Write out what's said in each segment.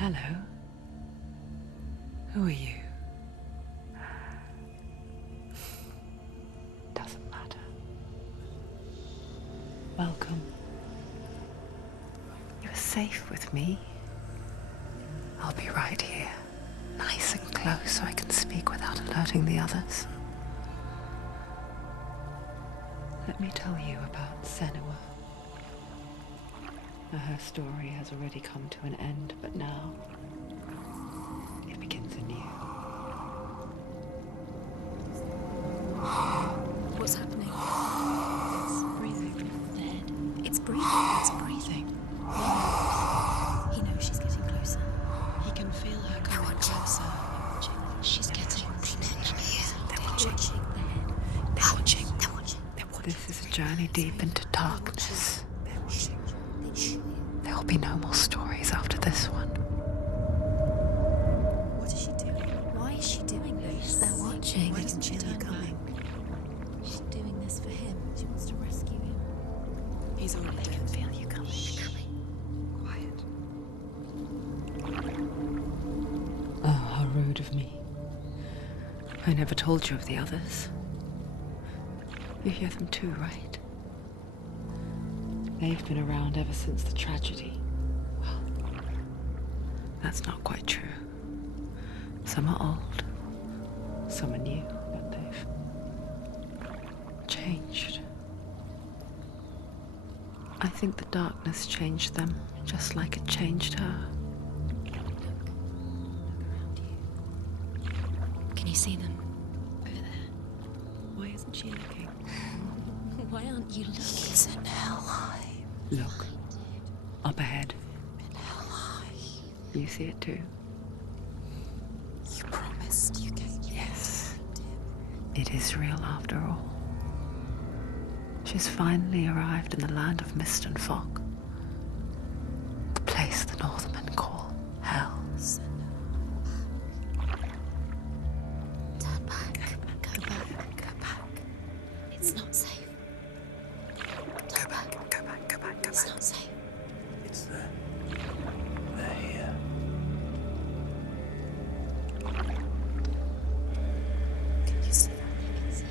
Hello. Who are you? Doesn't matter. Welcome. You're safe with me. I'll be right here, nice and close so I can speak without alerting the others. Let me tell you about Senua. Her story has already come to an end, but now it begins anew. What's happening? It's breathing. Dead. It's breathing. It's breathing. He knows she's getting closer. He can feel her coming closer. She's getting closer. They're watching. They're watching. They're watching. This is a journey deep into darkness. They're watching. There will be no more stories after this one. What is she doing? Why is she doing this? They're watching. Why doesn't she turn coming? She's doing this for him. She wants to rescue him. He's already dead. I can feel you coming. Quiet. Oh, how rude of me. I never told you of the others. You hear them too, right? They've been around ever since the tragedy. Well, that's not quite true. Some are old, some are new, but they've changed. I think the darkness changed them, just like it changed her. Look around you. Can you see them? Over there. Why isn't she looking? Why aren't you looking? He's in Helheim. Look, up ahead. In Helheim. You see it too? You promised you gave me. Yes. It is real after all. She's finally arrived in the land of mist and fog. The place the Northmen call Hell. Turn back. Go back. Go back. It's not safe. Go back. It's not safe. It's there. They're here. Can you see that? I can see it.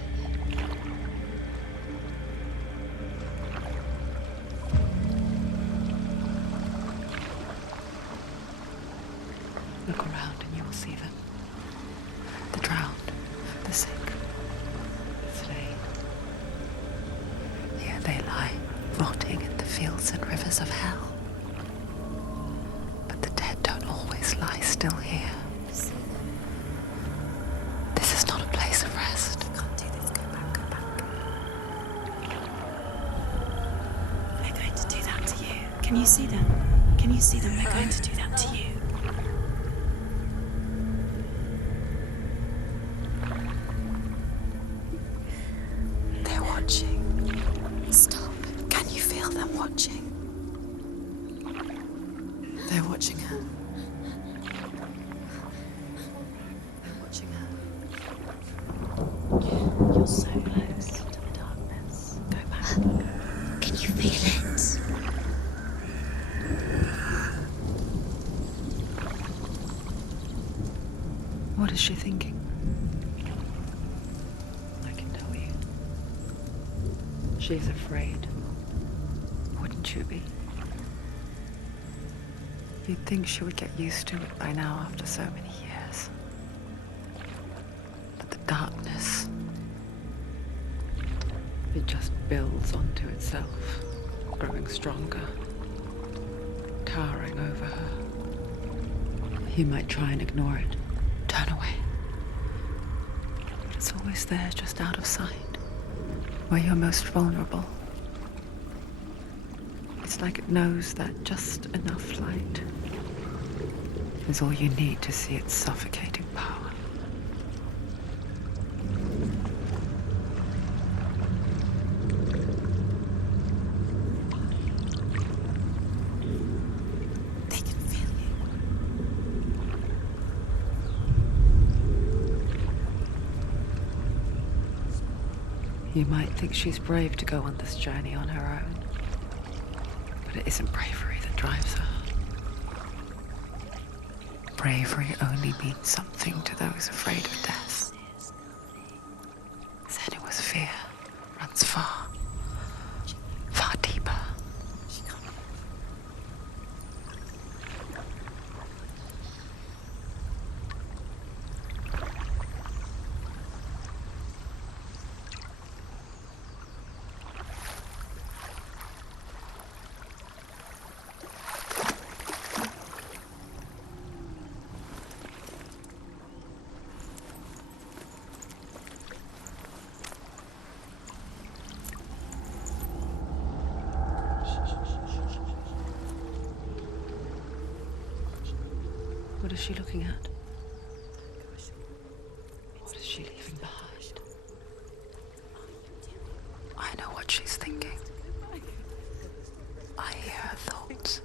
Look around and you will see them. The drowned, the sick, the slain. Here they lie, rotting in the fields and rivers of hell. But the dead don't always lie still here. This is not a place of rest. You can't do this. Go back. They're going to do that to you. Can you see them? Can you see them? They're going to do that to you. They're watching. Stop. Can you feel them watching? They're watching her. They're watching her. You're so close to the darkness. Go back. Can you feel it? What is she thinking? I can tell you. She's afraid. Wouldn't you be? You'd think she would get used to it by now after so many years. But the darkness, it just builds onto itself, growing stronger, towering over her. You might try and ignore it, turn away. But it's always there, just out of sight, where you're most vulnerable. It's like it knows that just enough light is all you need to see its suffocating power. They can feel you. You might think she's brave to go on this journey on her own, but it isn't bravery that drives her. bravery only means something to those afraid of death. Senua's fear runs far, far deeper. What is she looking at? What is she leaving behind? I know what she's thinking. I hear her thoughts.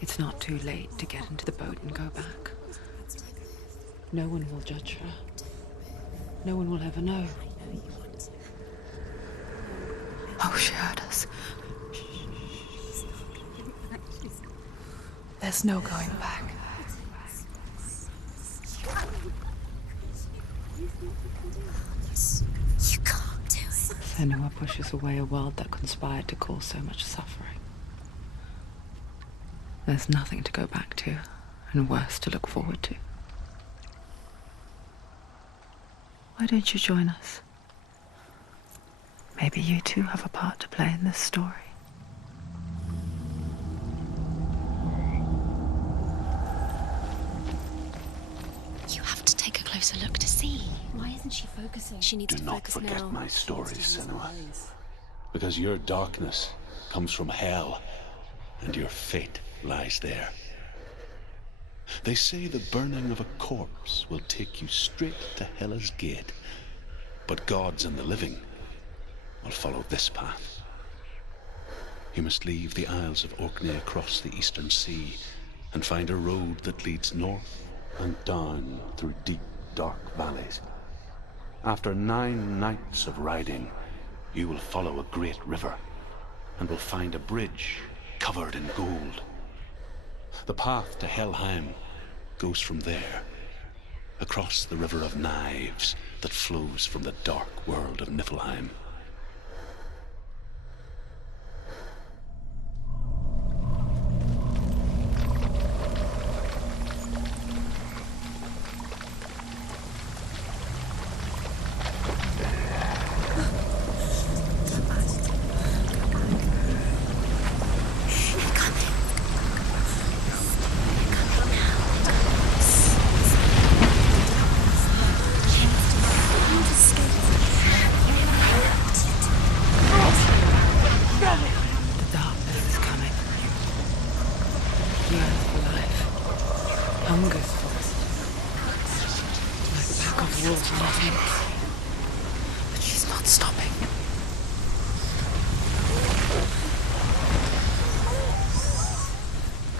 It's not too late to get into the boat and go back. No one will judge her. No one will ever know. Oh, she heard us. There's no going back. You can't do it. Senua pushes away a world that conspired to cause so much suffering. There's nothing to go back to, and worse to look forward to. Why don't you join us? Maybe you too have a part to play in this story. You have to take a closer look to see. Why isn't she focusing? She needs Do to not focus forget now. my stories, Senua. Because your darkness comes from hell, and your fate lies there. They say the burning of a corpse will take you straight to Hela's gate, but gods and the living will follow this path. You must leave the Isles of Orkney across the eastern sea and find a road that leads north and down through deep, dark valleys. After 9 nights of riding, you will follow a great river and will find a bridge covered in gold. The path to Helheim goes from there, across the river of knives that flows from the dark world of Niflheim. But she's not stopping.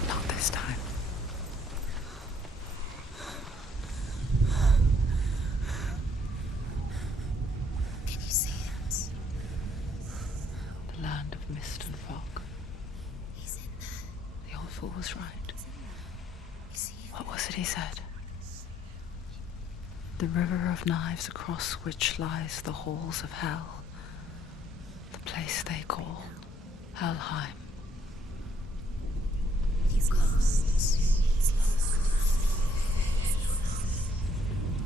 Not this time. Can you see it? The land of mist and fog. He's in there. The old fool was right. You see him? What was it he said? The river of knives across which lies the halls of hell. The place they call Helheim. He's lost. He's lost.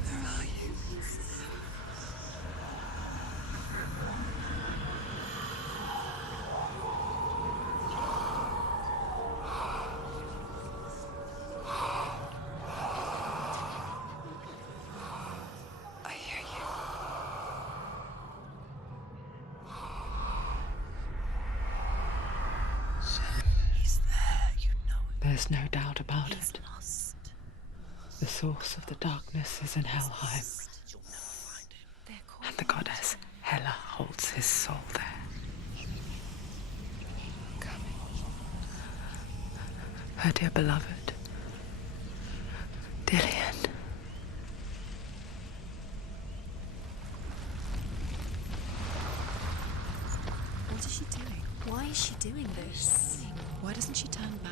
Where are you? I hear you. He's there, you know it. There's no doubt about He's it. lost. The source of the darkness is in Helheim, They're called and the goddess Hela holds his soul there. Her dear beloved, Dillian. What is she doing? Why is she doing this? Why doesn't she turn back?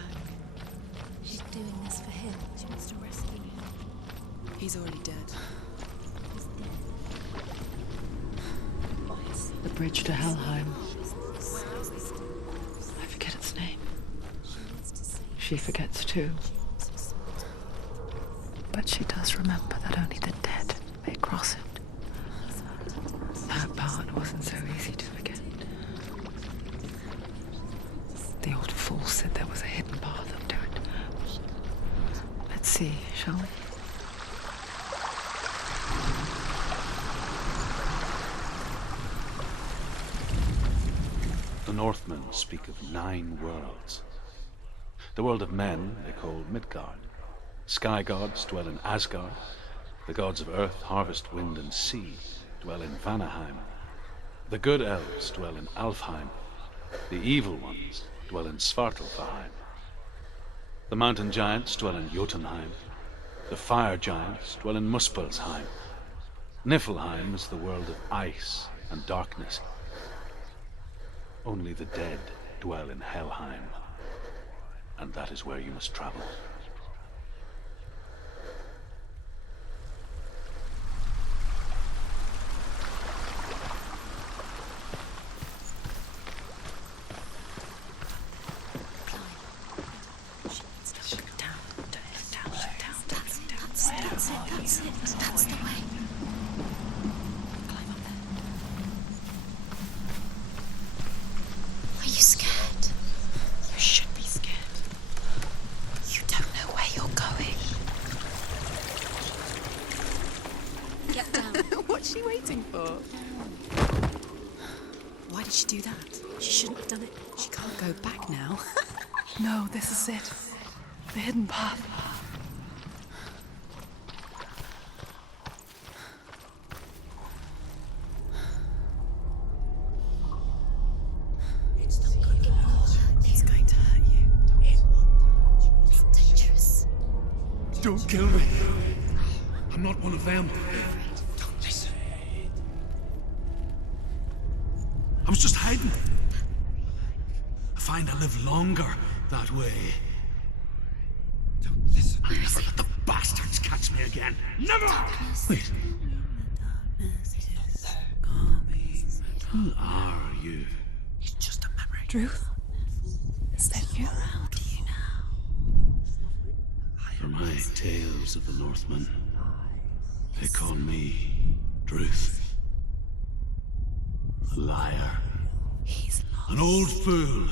doing this for him. She wants to rescue him. He's already dead. He's dead. The bridge to Helheim. I forget its name. She forgets too. But she does remember that only the dead may cross it. That part wasn't so easy to forget. The old fool said there was a hidden path up to it. Let's see, shall we? The Northmen speak of 9 worlds. The world of men they call Midgard. Sky gods dwell in Asgard. The gods of earth, harvest, wind, and sea dwell in Vanaheim. The good elves dwell in Alfheim. The evil ones dwell in Svartalfheim. The mountain giants dwell in Jotunheim. The fire giants dwell in Muspelheim. Niflheim is the world of ice and darkness. Only the dead dwell in Helheim, and that is where you must travel. That's the way. Climb up there. Are you scared? You should be scared. You don't know where you're going. Get down. What's she waiting for? Why did she do that? She shouldn't have done it. She can't go back now. No, this is it. The hidden path. It's going to hurt you. It's dangerous. Don't kill me. I'm not one of them. Don't listen. I was just hiding. I find I live longer that way. Don't listen. I'll never let the bastards catch me again. Never! Wait. Who are you? It's just a memory. Ruth? Is that you? How do you know? For my tales of the Northmen, they call me Druth. A liar. He's lost. An old fool.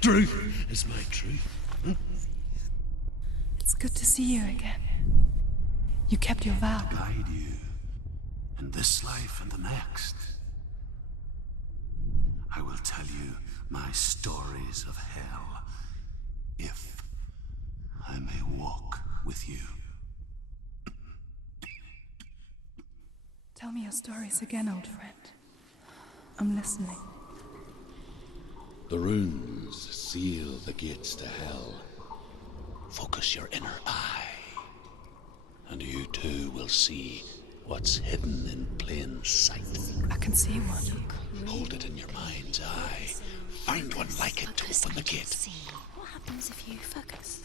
Truth is my truth. It's good to see you again. You kept your vow. Guide you in this life and the next. I will tell you my stories of hell, if I may walk with you. Tell me your stories again, old friend. I'm listening. The runes seal the gates to hell. Focus your inner eye, and you too will see what's hidden in plain sight. I can see one. Hold it in your mind's eye. Find one like it to open the gate. See what happens if you focus.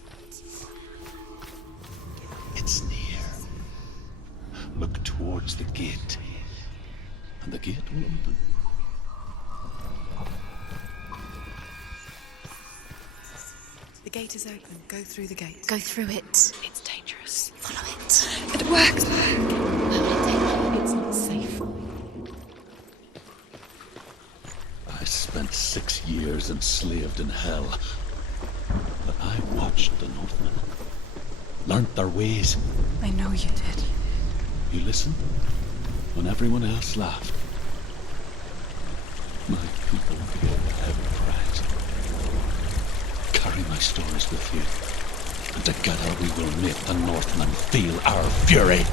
It's near. Look towards the gate, and the gate will open. The gate is open. Go through the gate. Go through it. It's dangerous. Follow it. It works! It's not safe. I spent 6 years enslaved in hell, but I watched the Northmen, learnt their ways. I know you did. You listened when everyone else laughed. My people paid a heavy price. Carry my stories with you, and together we will make the Northmen feel our fury.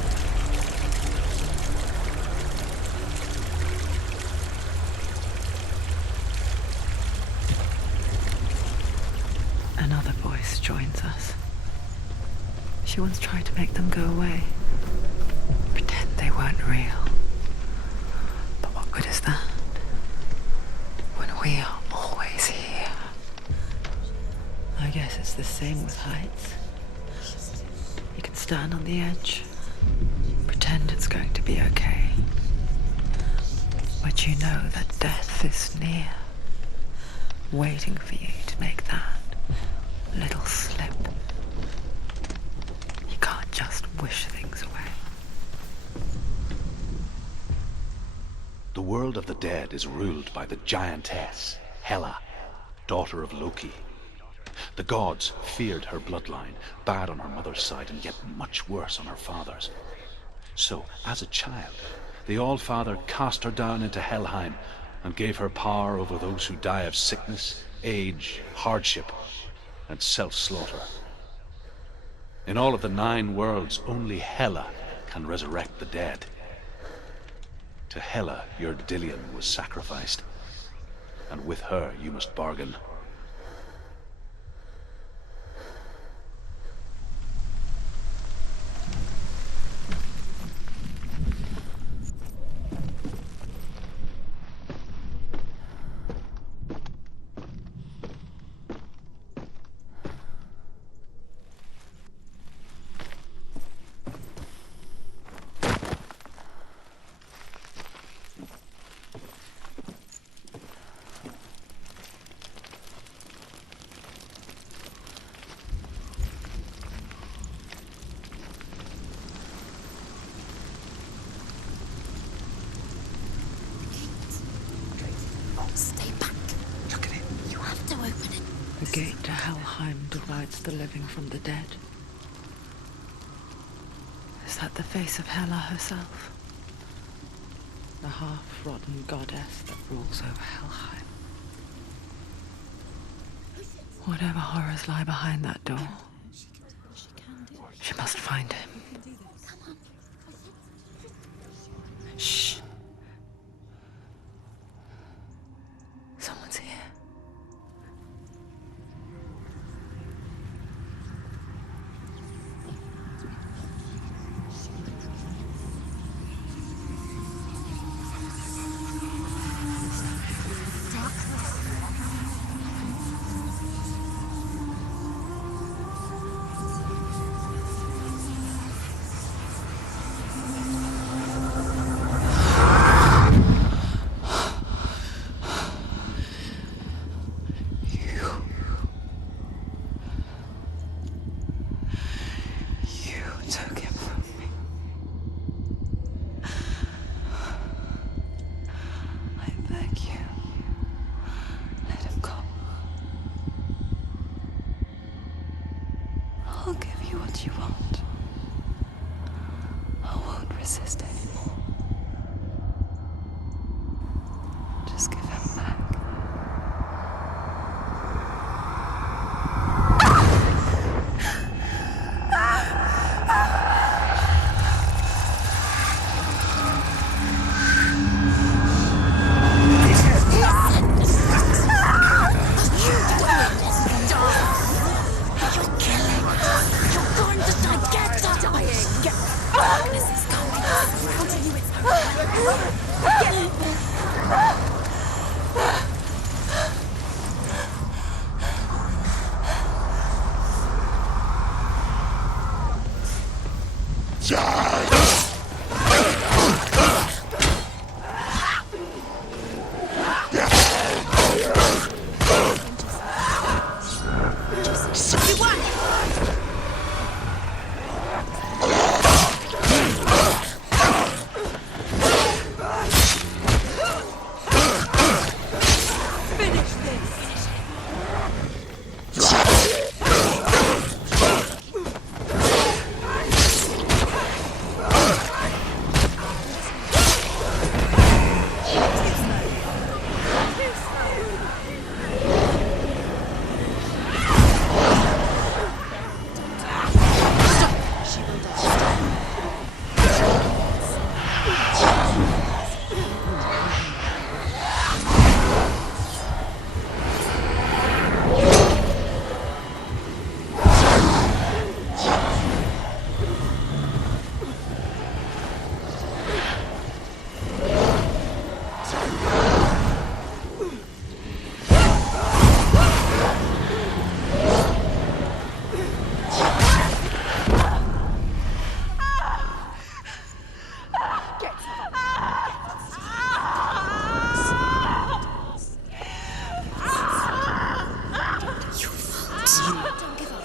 Another voice joins us. She once tried to make them go away. Pretend they weren't real. But what good is that? When we are always here. guess it's the same with heights. You can stand on the edge, pretend it's going to be okay, but you know that death is near, waiting for you to make that little slip. You can't just wish things away. The world of the dead is ruled by the giantess, Hela, daughter of Loki. The gods feared her bloodline, bad on her mother's side and yet much worse on her father's. So, as a child, the All-Father cast her down into Helheim and gave her power over those who die of sickness, age, hardship, and self-slaughter. In all of the 9 worlds, only Hela can resurrect the dead. To Hela, your Dillion was sacrificed, and with her you must bargain. Stay back. Look at it. You have to open it. The gate to Helheim divides the living from the dead. Is that the face of Hela herself? The half-rotten goddess that rules over Helheim. Whatever horrors lie behind that door, she must find him. Shh. Someone's here. I'll give you what you want. I won't resist anymore. Just give him back.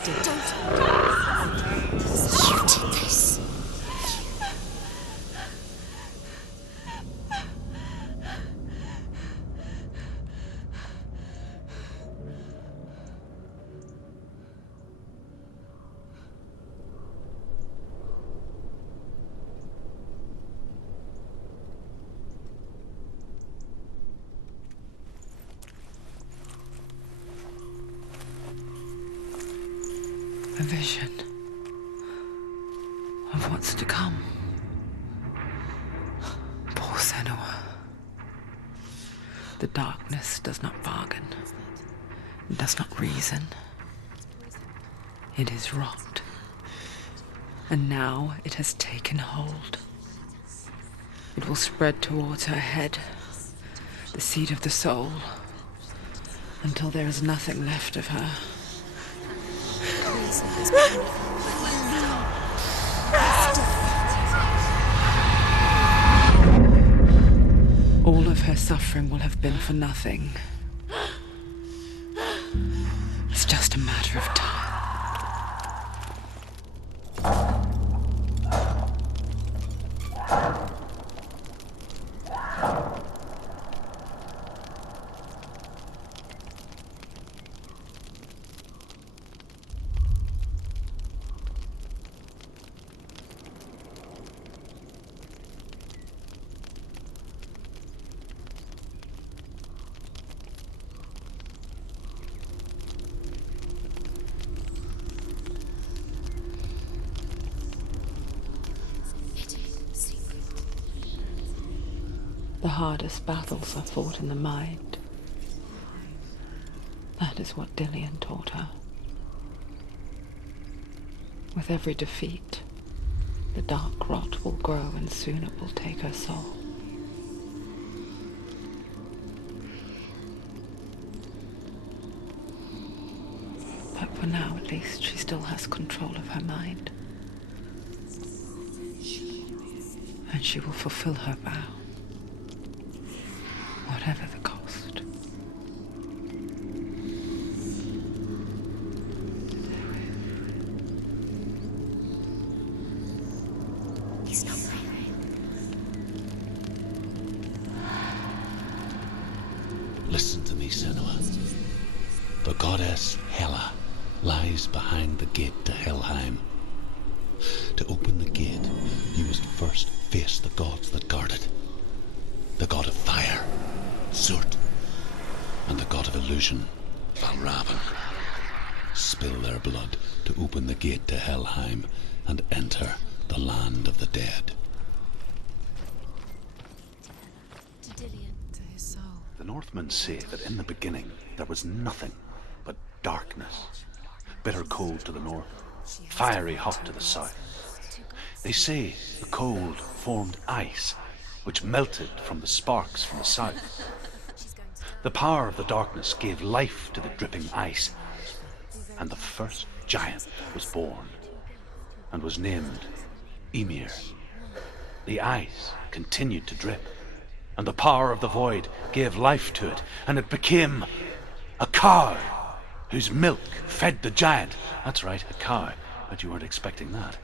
did. You did this. A vision of what's to come. Poor Senua. The darkness does not bargain, does not reason. It is rot. And now it has taken hold. It will spread towards her head, the seat of the soul, until there is nothing left of her. All of her suffering will have been for nothing. It's just a matter of time. The hardest battles are fought in the mind. That is what Dillian taught her. With every defeat, the dark rot will grow and soon it will take her soul. But for now, at least, she still has control of her mind. And she will fulfill her vow. Whatever the cost. He's not moving. Listen to me, Senua. The goddess Hela lies behind the gate to Helheim. To open the gate, you must first face the gods that guard it. The god of fire, Surt, and the god of illusion, Valravan. Spill their blood to open the gate to Helheim and enter the land of the dead. To Dillian. To his soul. The Northmen say that in the beginning there was nothing but darkness. Bitter cold to the north, fiery hot to the south. They say the cold formed ice, which melted from the sparks from the south. The power of the darkness gave life to the dripping ice, and the first giant was born, and was named Ymir. The ice continued to drip, and the power of the void gave life to it, and it became a cow, whose milk fed the giant. That's right, a cow, but you weren't expecting that.